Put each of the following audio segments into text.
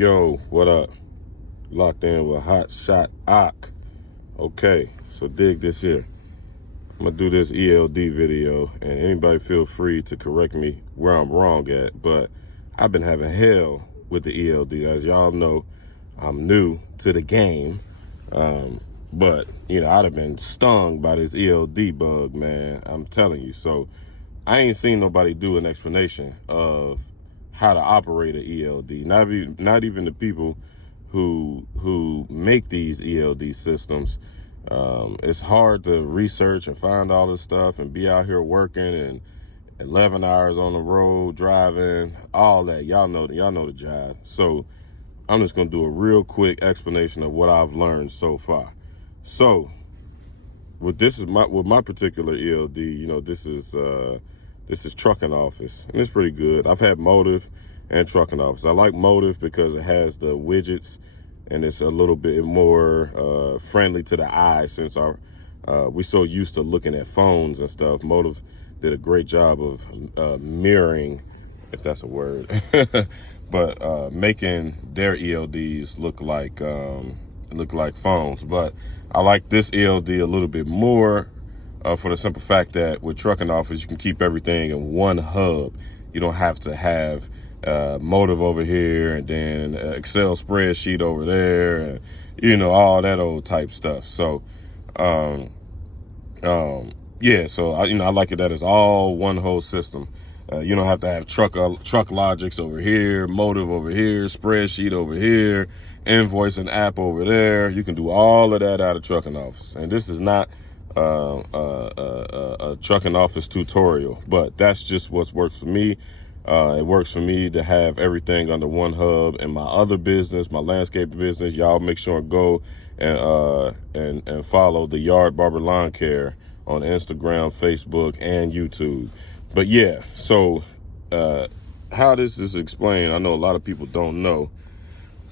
Yo, what up? Locked in with Hot Shot Ock. Okay, so dig this here. I'm gonna do this ELD video, and anybody feel free to correct me where I'm wrong at, but I've been having hell with the ELD. As y'all know, I'm new to the game, but I'd have been stung by this ELD bug, man. I'm telling you. So I ain't seen nobody do an explanation of how to operate an ELD. Not even the people who make these ELD systems. It's hard to research and find all this stuff and be out here working and 11 hours on the road, driving, all that. Y'all know the job. So I'm just gonna do a real quick explanation of what I've learned so far. So with my particular ELD, this is trucking office, and it's pretty good. I've had motive and trucking office. I like motive because it has the widgets and it's a little bit more friendly to the eye, since we're so used to looking at phones and stuff. Motive did a great job of mirroring, if that's a word, but making their ELDs look like phones. But I like this ELD a little bit more for the simple fact that with trucking office, you can keep everything in one hub. You don't have to have motive over here and then Excel spreadsheet over there, and all that old type stuff. So so I like it that it's all one whole system. You don't have to have truck logics over here, motive over here, spreadsheet over here, invoice and app over there. You can do all of that out of trucking office. And this is not a trucking office tutorial, but that's just what works for me. It works for me to have everything under one hub. And my other business, my landscape business, y'all make sure and go and follow the Yard Barber Lawn Care on Instagram, Facebook, and YouTube. But yeah, so how this is explained, I know a lot of people don't know,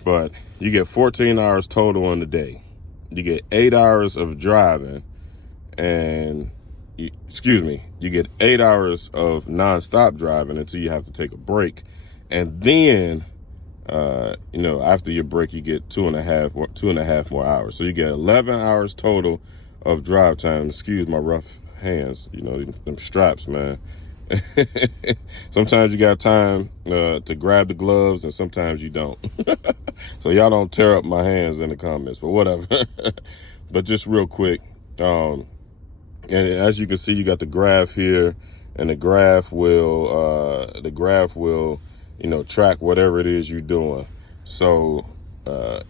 but you get 14 hours total in the day. You get 8 hours of driving, and you get 8 hours of nonstop driving until you have to take a break. And then, after your break, you get two and a half more hours. So you get 11 hours total of drive time. Excuse my rough hands, them straps, man. Sometimes you got time to grab the gloves, and sometimes you don't. So y'all don't tear up my hands in the comments, but whatever. But just real quick, and as you can see, you got the graph here, and the graph will track whatever it is you're doing. So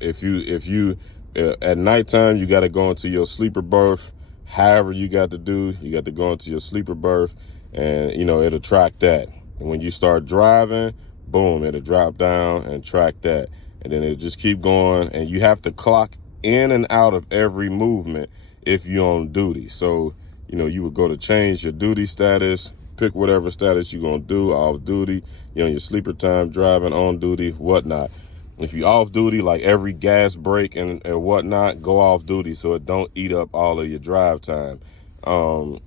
if you at nighttime, you got to go into your sleeper berth. However you got to go into your sleeper berth, and it'll track that. And when you start driving, boom, it'll drop down and track that, and then it'll just keep going. And you have to clock in and out of every movement if you're on duty. So you would go to change your duty status, pick whatever status you're gonna do, off duty, your sleeper time, driving, on duty, whatnot. If you off duty, like every gas break and whatnot, go off duty so it don't eat up all of your drive time. And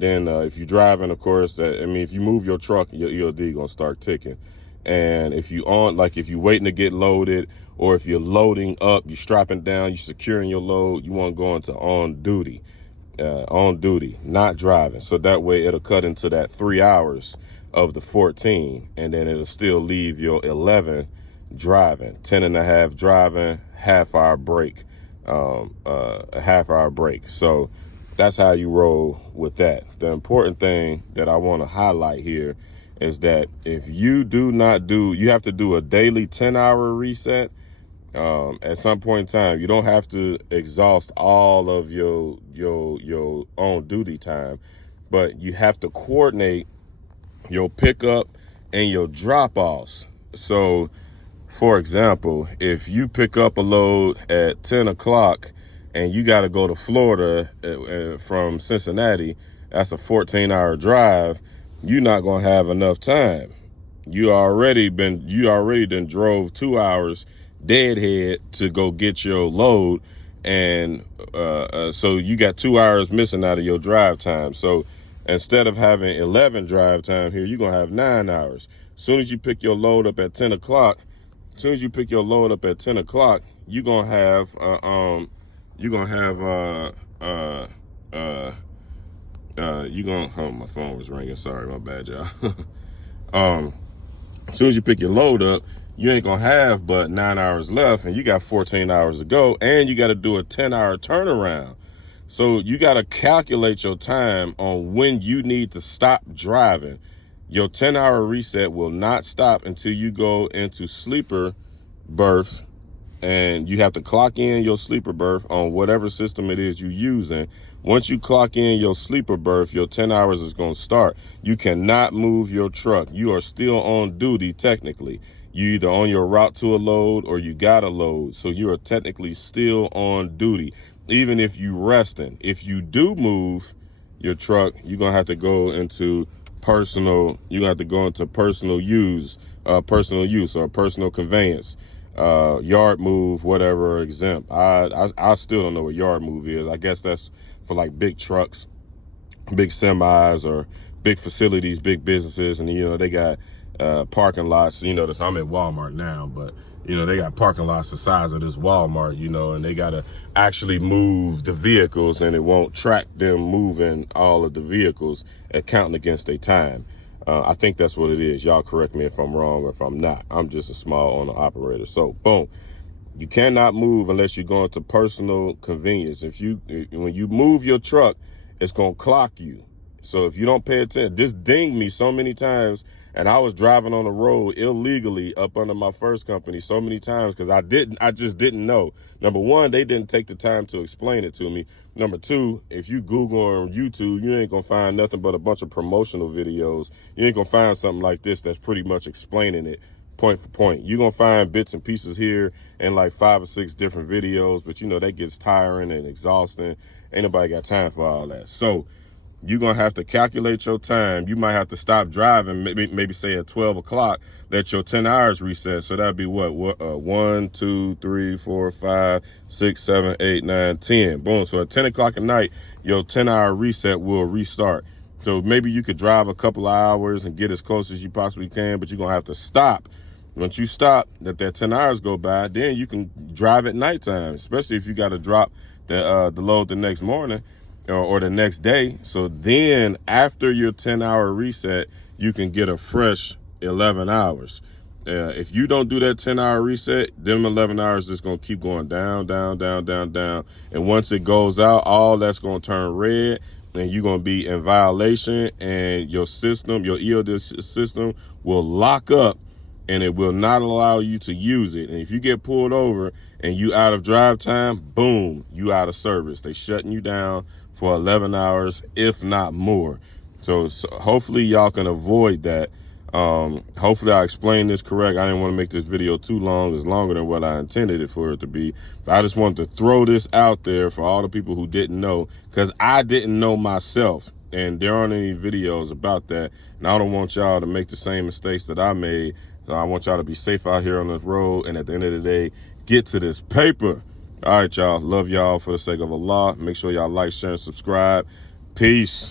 then if you're driving, of course, if you move your truck, your ELD gonna start ticking. And if you waiting to get loaded, or if you're loading up, you're strapping down, you're securing your load, you want to go into on duty, not driving. So that way it'll cut into that 3 hours of the 14, and then it'll still leave your 11 driving, 10 and a half driving, half-hour break, a half-hour break. So that's how you roll with that. The important thing that I want to highlight here is that if you you have to do a daily 10-hour reset. At some point in time, you don't have to exhaust all of your on duty time, but you have to coordinate your pickup and your drop offs. So for example, if you pick up a load at 10 o'clock and you got to go to Florida from Cincinnati, that's a 14-hour drive. You're not going to have enough time. You already done drove 2 hours deadhead to go get your load, and so you got 2 hours missing out of your drive time. So instead of having 11 drive time here, you're gonna have 9 hours. As soon as you pick your load up at 10 o'clock, as soon as you pick your load up at 10 o'clock, you're gonna have oh, my phone was ringing. Sorry, my bad, y'all. As soon as you pick your load up, you ain't gonna have but 9 hours left, and you got 14 hours to go, and you got to do a 10-hour turnaround. So you got to calculate your time on when you need to stop driving. Your 10-hour reset will not stop until you go into sleeper berth, and you have to clock in your sleeper berth on whatever system it is you're using. Once you clock in your sleeper berth, your 10 hours is going to start. You cannot move your truck. You are still on duty technically. You either on your route to a load or you got a load. So you are technically still on duty, even if you resting. If you do move your truck, you're going to have to go into personal use or personal conveyance. Yard move, whatever, exempt. I still don't know what yard move is. I guess that's for like big trucks, big semis, or big facilities, big businesses. And, they got parking lots, I'm at Walmart now, but, they got parking lots the size of this Walmart, and they got to actually move the vehicles, and it won't track them moving all of the vehicles and counting against their time. I think that's what it is. Y'all correct me if I'm wrong or if I'm not. I'm just a small owner operator. So, boom. You cannot move unless you're going to personal convenience. When you move your truck, it's going to clock you. So if you don't pay attention, this dinged me so many times, and I was driving on the road illegally up under my first company so many times because I just didn't know. Number one, they didn't take the time to explain it to me. Number two, if you Google or YouTube, you ain't gonna find nothing but a bunch of promotional videos. You ain't gonna find something like this that's pretty much explaining it point for point. You're gonna find bits and pieces here and like 5 or 6 different videos, but that gets tiring and exhausting. Ain't nobody got time for all that. So you're going to have to calculate your time. You might have to stop driving, maybe say at 12 o'clock, let your 10 hours reset. So that'd be what? 1, 2, 3, 4, 5, 6, 7, 8, 9, 10. Boom. So at 10 o'clock at night, your 10-hour reset will restart. So maybe you could drive a couple of hours and get as close as you possibly can, but you're going to have to stop. Once you stop, that 10 hours go by, then you can drive at nighttime, especially if you got to drop the load the next morning. Or the next day. So then after your 10-hour reset, you can get a fresh 11 hours. If you don't do that 10-hour reset, them 11 hours just going to keep going down, down, down, down, down. And once it goes out, all that's going to turn red, and you're going to be in violation, and your EOD system will lock up, and it will not allow you to use it. And if you get pulled over and you out of drive time, boom, you out of service. They shutting you down for 11 hours, if not more. So hopefully y'all can avoid that. Hopefully I explained this correct. I didn't want to make this video too long. It's longer than what I intended it for it to be. But I just wanted to throw this out there for all the people who didn't know, because I didn't know myself. And there aren't any videos about that. And I don't want y'all to make the same mistakes that I made. So I want y'all to be safe out here on this road. And at the end of the day, get to this paper. All right, y'all. Love y'all for the sake of Allah. Make sure y'all like, share, and subscribe. Peace.